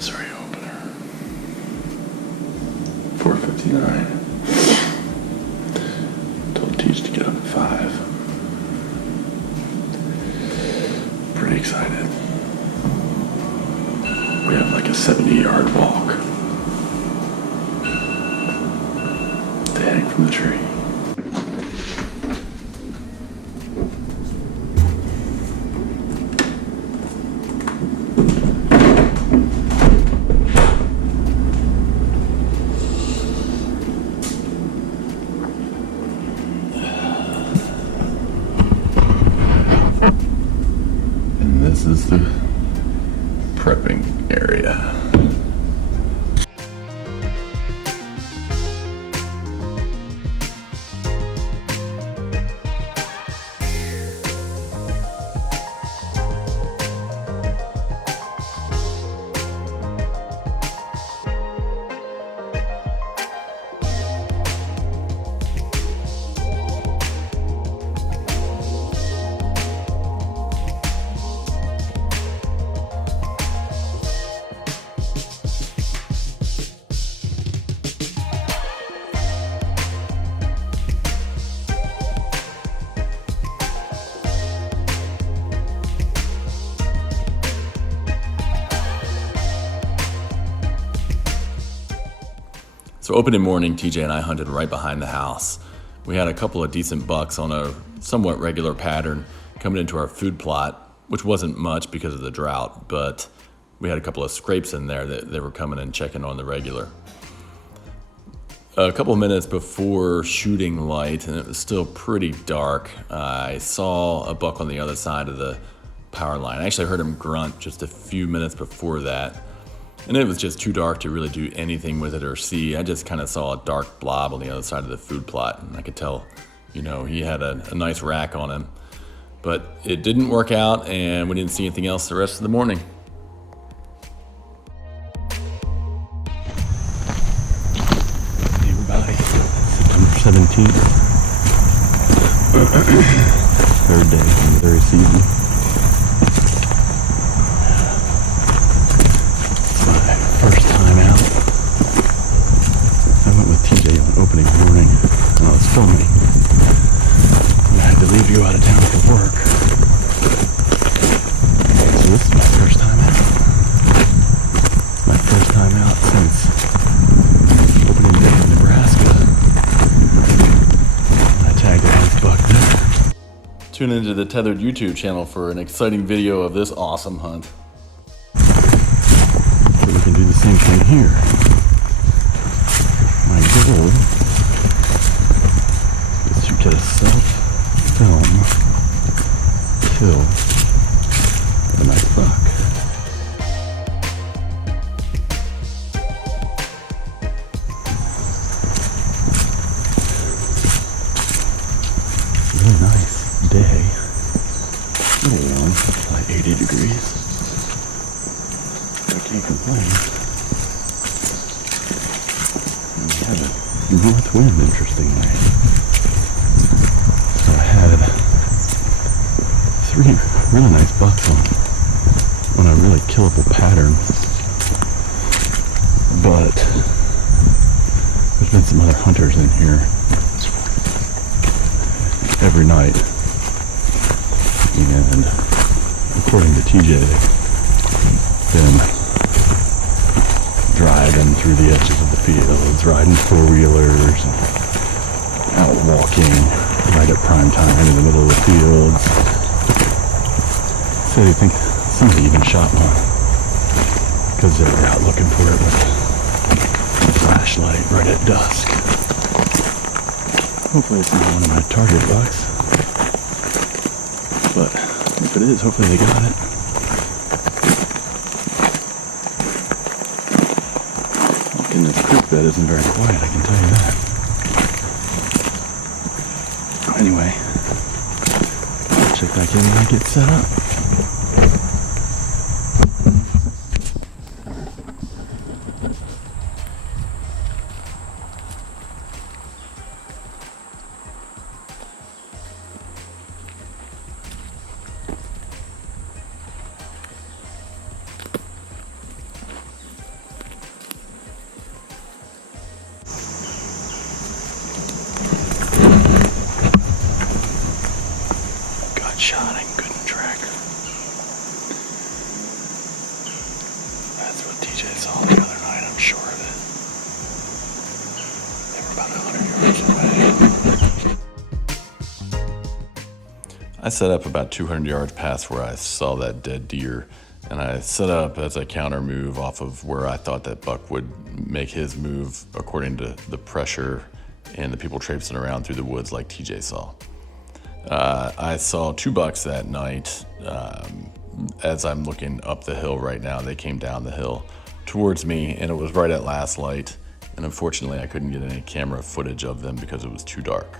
Sorry, opener. 4:59. Told Teach to get up at 5. Pretty excited. We have like a 70-yard walk to hang from the tree. This is the prepping area. So opening morning, TJ and I hunted right behind the house. We had a couple of decent bucks on a somewhat regular pattern coming into our food plot, which wasn't much because of the drought, but we had a couple of scrapes in there that they were coming and checking on the regular. A couple of minutes before shooting light, and it was still pretty dark, I saw a buck on the other side of the power line. I actually heard him grunt just a few minutes before that. And it was just too dark to really do anything with it or see. I just kind of saw a dark blob on the other side of the food plot. And I could tell, he had a nice rack on him. But it didn't work out, and we didn't see anything else the rest of the morning. Hey everybody, September 17th. Third day of the berry season. First time out. I went with TJ on opening morning when I was filming. And I had to leave you out of town for work. So this is my first time out. It's my first time out since opening day in Nebraska. I tagged a nice buck there. Tune into the Tethered YouTube channel for an exciting video of this awesome hunt. We can do the same thing here. My goal is to get a self-film kill of a nice buck. Really nice day. A little warm, like 80 degrees. Can't complain. And we had a north wind, interestingly. So I had 3 really nice bucks on a really killable pattern. But there's been some other hunters in here every night. And according to TJ, they've been driving through the edges of the fields, riding four-wheelers, out walking right at prime time in the middle of the fields. So they think somebody even shot one because they were out looking for it with a flashlight right at dusk. Hopefully it's not one of my target bucks, but if it is, hopefully they got it. And this creek bed isn't very quiet, I can tell you that. Anyway, I'll check back in when I get set up. TJ saw the other night, I'm sure of it. They were about 100 yards away. I set up about 200 yards past where I saw that dead deer, and I set up as a counter move off of where I thought that buck would make his move according to the pressure and the people traipsing around through the woods like TJ saw. I saw 2 bucks that night. As I'm looking up the hill right now, they came down the hill towards me, and it was right at last light. And unfortunately, I couldn't get any camera footage of them because it was too dark.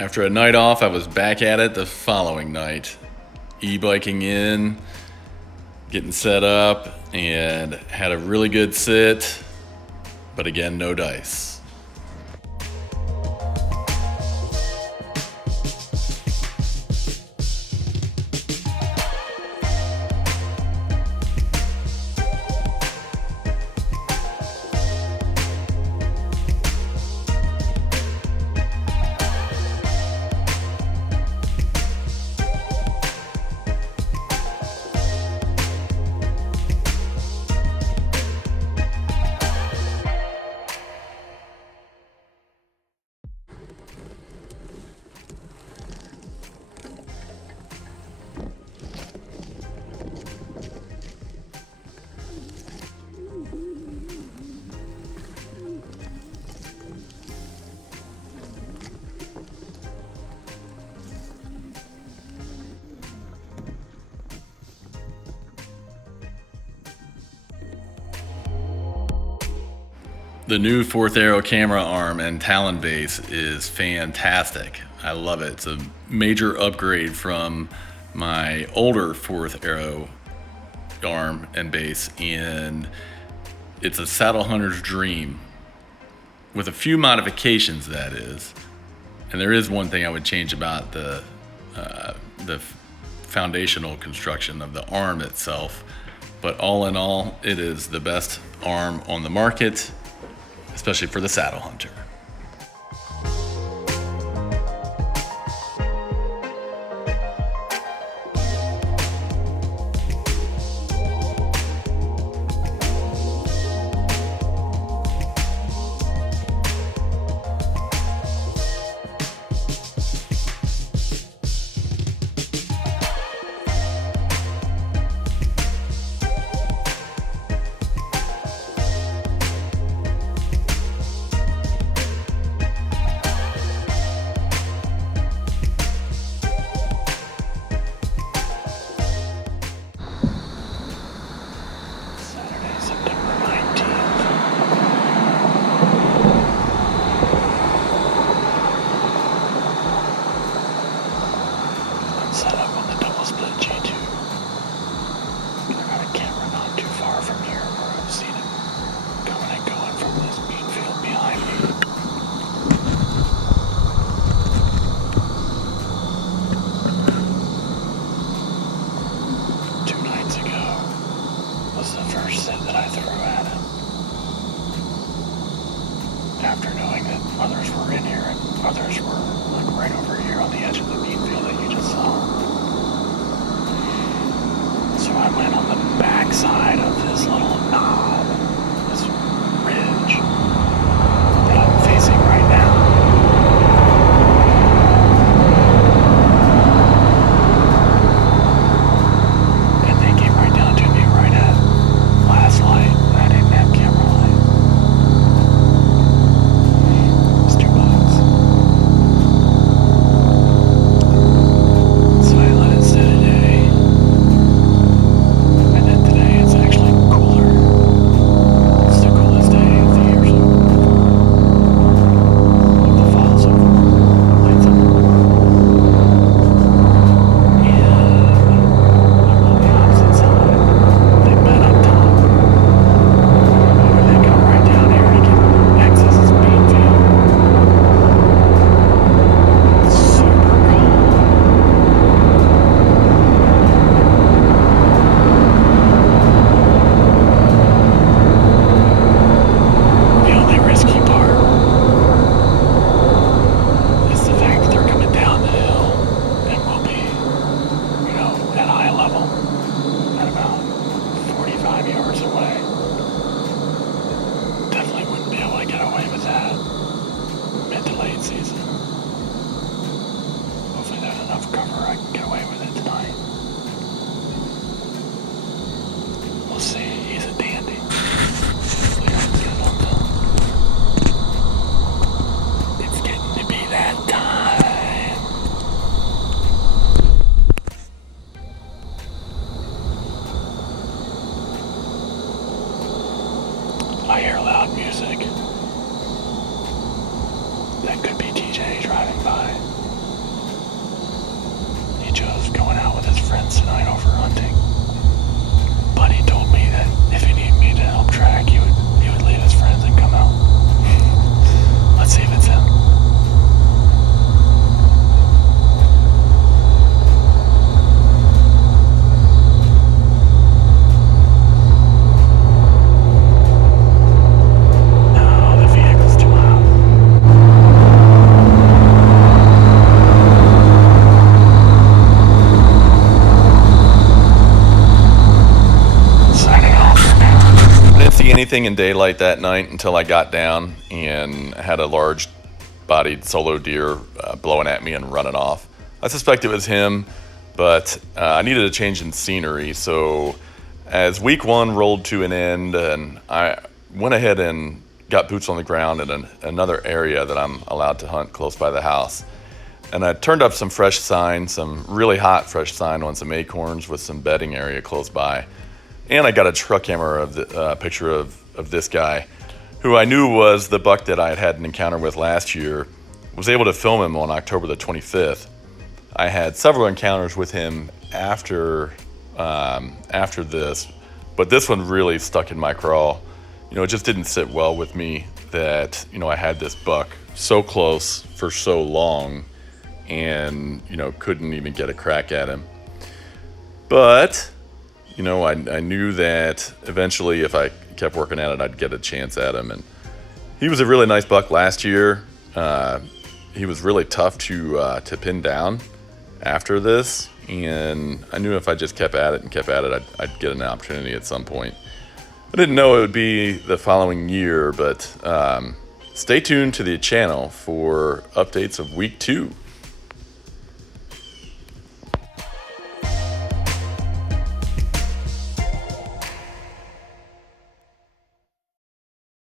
After a night off, I was back at it the following night, e-biking in, getting set up, and had a really good sit, but again, no dice. The new Fourth Arrow camera arm and talon base is fantastic. I love it. It's a major upgrade from my older Fourth Arrow arm and base, and it's a saddle hunter's dream with a few modifications, that is. And there is one thing I would change about the foundational construction of the arm itself, but all in all, it is the best arm on the market, especially for the saddle hunter. After knowing that others were in here and others were like right over here on the edge of the bean field that you just saw. So I went on the back side of this little knob, this ridge that I'm facing right now. And they came right down to me right at last light. I didn't have camera light. It's $2. So I let it sit a day. And then today it's actually cooler. friends tonight over hunting. Buddy told me that if he needed me to help track, he would leave his friends and come out. Let's see if it's him. No, the vehicle's too loud. Signing off. I didn't see anything in daylight that night until I got down and had a large-bodied solo deer blowing at me and running off. I suspect it was him, but I needed a change in scenery. So as week one rolled to an end, and I went ahead and got boots on the ground in another area that I'm allowed to hunt close by the house. And I turned up some fresh sign, some really hot fresh sign on some acorns with some bedding area close by. And I got a truck camera of the picture of this guy, who I knew was the buck that I had an encounter with last year. Was able to film him on October the 25th. I had several encounters with him after this, but this one really stuck in my craw. You know, it just didn't sit well with me that, you know, I had this buck so close for so long and, you know, couldn't even get a crack at him. But, you know, I knew that eventually if I kept working at it, I'd get a chance at him. And he was a really nice buck last year. He was really tough to pin down after this. And I knew if I just kept at it, I'd get an opportunity at some point. I didn't know it would be the following year, but stay tuned to the channel for updates of week 2.